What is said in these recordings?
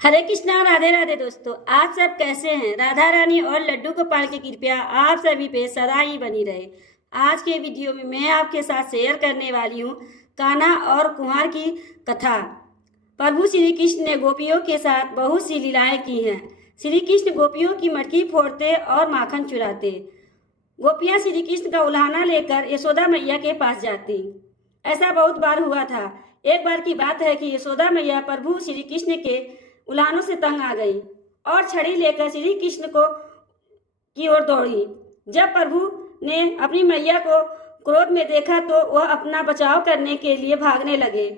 हरे कृष्णा, राधे राधे दोस्तों। आप सब कैसे हैं? राधा रानी और लड्डू गोपाल की कृपया आप सभी पे सदा ही बनी रहे। आज के वीडियो में मैं आपके साथ शेयर करने वाली हूँ कान्हा और कुंवर की कथा। प्रभु श्री कृष्ण ने गोपियों के साथ बहुत सी लीलाएं की हैं। श्री कृष्ण गोपियों की मटकी फोड़ते और माखन चुराते। गोपियाँ श्री कृष्ण का उल्हाना लेकर यशोदा मैया के पास जाती। ऐसा बहुत बार हुआ था। एक बार की बात है कि यशोदा मैया प्रभु श्री कृष्ण के उल्हानों से तंग आ गई और छड़ी लेकर श्री कृष्ण को की ओर दौड़ी। जब प्रभु ने अपनी मैया को क्रोध में देखा तो वह अपना बचाव करने के लिए भागने लगे।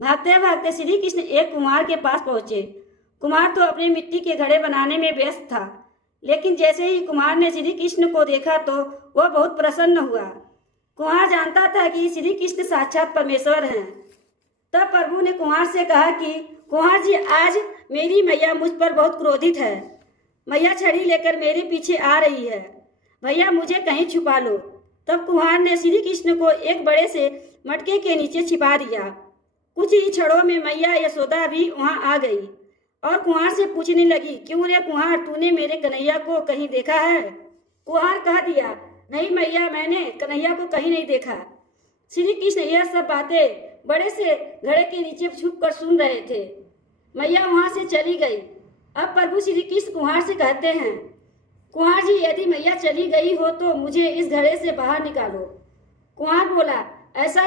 भागते भागते श्री कृष्ण एक कुम्हार के पास पहुंचे। कुम्हार तो अपने मिट्टी के घड़े बनाने में व्यस्त था, लेकिन जैसे ही कुम्हार ने श्री कृष्ण को देखा तो वह बहुत प्रसन्न हुआ। कुम्हार जानता था कि श्री कृष्ण साक्षात परमेश्वर हैं। तब प्रभु ने कुम्हार से कहा कि कुम्हार जी, आज मेरी मैया मुझ पर बहुत क्रोधित है। मैया छड़ी लेकर मेरे पीछे आ रही है। भैया मुझे कहीं छुपा लो। तब कुम्हार ने श्री कृष्ण को एक बड़े से मटके के नीचे छिपा दिया। कुछ ही क्षणों में मैया यशोदा भी वहां आ गई और कुम्हार से पूछने लगी, क्यों रे कुम्हार, तूने मेरे कन्हैया को कहीं देखा है? कुम्हार कह दिया, नहीं मैया, मैंने कन्हैया को कहीं नहीं देखा। श्री कृष्ण यह सब बातें बड़े से घड़े के नीचे छुप कर सुन रहे थे। मैया वहां से चली गई। अब प्रभु श्री कृष्ण कुम्हार से कहते हैं, कुम्हार जी, यदि मैया चली गई हो तो मुझे इस घड़े से बाहर निकालो। कुम्हार बोला, ऐसा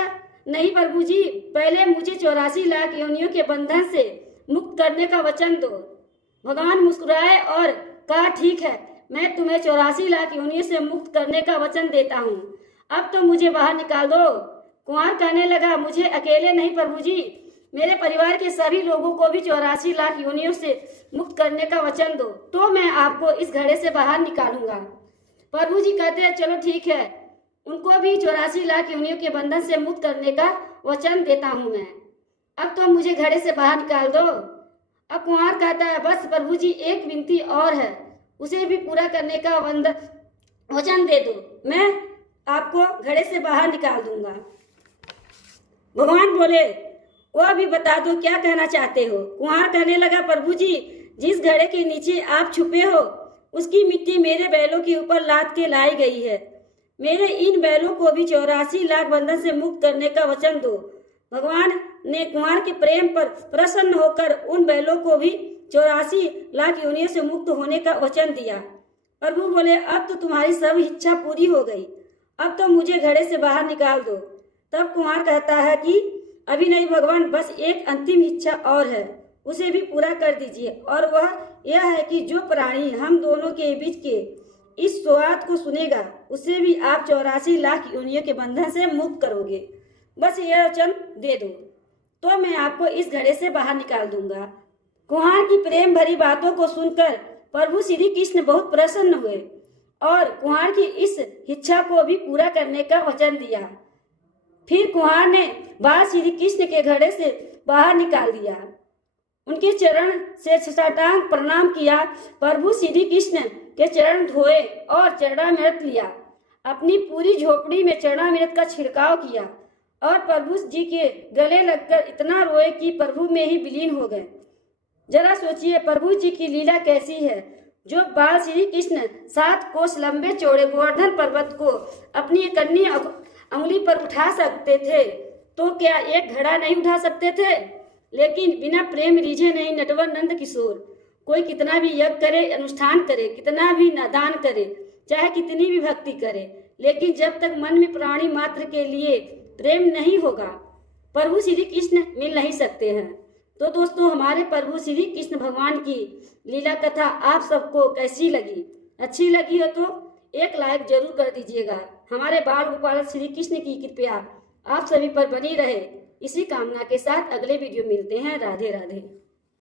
नहीं प्रभु जी, पहले मुझे 84 लाख योनियों के बंधन से मुक्त करने का वचन दो। भगवान मुस्कुराए और कहा, ठीक है, मैं तुम्हें 84 लाख योनियों से मुक्त करने का वचन देता हूँ। अब तो मुझे बाहर निकाल दो। कुम्हार कहने लगा, मुझे अकेले नहीं प्रभु जी, मेरे परिवार के सभी लोगों को भी 84 लाख योनियों से मुक्त करने का वचन दो, तो मैं आपको इस घड़े से बाहर निकालूंगा। प्रभु जी कहते हैं, चलो ठीक है, उनको भी 84 लाख योनियों के बंधन से मुक्त करने का वचन देता हूं मैं। अब तो मुझे घड़े से बाहर निकाल दो। अब कुम्हार कहता है, बस प्रभु जी, एक विनती और है, उसे भी पूरा करने का वचन दे दो, मैं आपको घड़े से बाहर निकाल दूंगा। भगवान बोले, वह भी बता दो क्या कहना चाहते हो। कुम्हार कहने लगा, प्रभु जी, जिस घड़े के नीचे आप छुपे हो उसकी मिट्टी मेरे बैलों के ऊपर लाद के लाई गई है। मेरे इन बैलों को भी 84 लाख बंधन से मुक्त करने का वचन दो। भगवान ने कुम्हार के प्रेम पर प्रसन्न होकर उन बैलों को भी 84 लाख योनियों से मुक्त होने का वचन दिया। प्रभु बोले, अब तो तुम्हारी सब इच्छा पूरी हो गई, अब तो मुझे घड़े से बाहर निकाल दो। तब कुम्हार कहता है कि अभी नहीं भगवान, बस एक अंतिम इच्छा और है, उसे भी पूरा कर दीजिए, और वह यह है कि जो प्राणी हम दोनों के बीच के इस संवाद को सुनेगा उसे भी आप 84 लाख योनियों के बंधन से मुक्त करोगे। बस यह वचन दे दो तो मैं आपको इस घड़े से बाहर निकाल दूंगा। कुम्हार की प्रेम भरी बातों को सुनकर प्रभु श्री कृष्ण बहुत प्रसन्न हुए और कुम्हार की इस इच्छा को भी पूरा करने का वचन दिया। फिर कुम्हार ने बाल श्री कृष्ण के घड़े से बाहर निकाल दिया, उनके चरण से साष्टांग प्रणाम किया। प्रभु श्री कृष्ण के चरण धोए और चरणामृत लिया। अपनी पूरी झोपड़ी में चरणामृत का छिड़काव किया और प्रभु जी के गले लगकर इतना रोए कि प्रभु में ही विलीन हो गए। जरा सोचिए, प्रभु जी की लीला कैसी है। जो बाल श्री कृष्ण 7 कोस लंबे चौड़े गोवर्धन पर्वत को अपनी कन्नी अंगुली पर उठा सकते थे, तो क्या एक घड़ा नहीं उठा सकते थे? लेकिन बिना प्रेम रीझे नहीं नटवर नंद किशोर। कोई कितना भी यज्ञ करे, अनुष्ठान करे, कितना भी दान करे, चाहे कितनी भी भक्ति करे, लेकिन जब तक मन में प्राणी मात्र के लिए प्रेम नहीं होगा, प्रभु श्री कृष्ण मिल नहीं सकते हैं। तो दोस्तों, हमारे प्रभु श्री कृष्ण भगवान की लीला कथा आप सबको कैसी लगी? अच्छी लगी हो तो एक लाइक जरूर कर दीजिएगा। हमारे बाल गोपाल श्री कृष्ण की कृपया आप सभी पर बनी रहे, इसी कामना के साथ अगले वीडियो मिलते हैं। राधे राधे।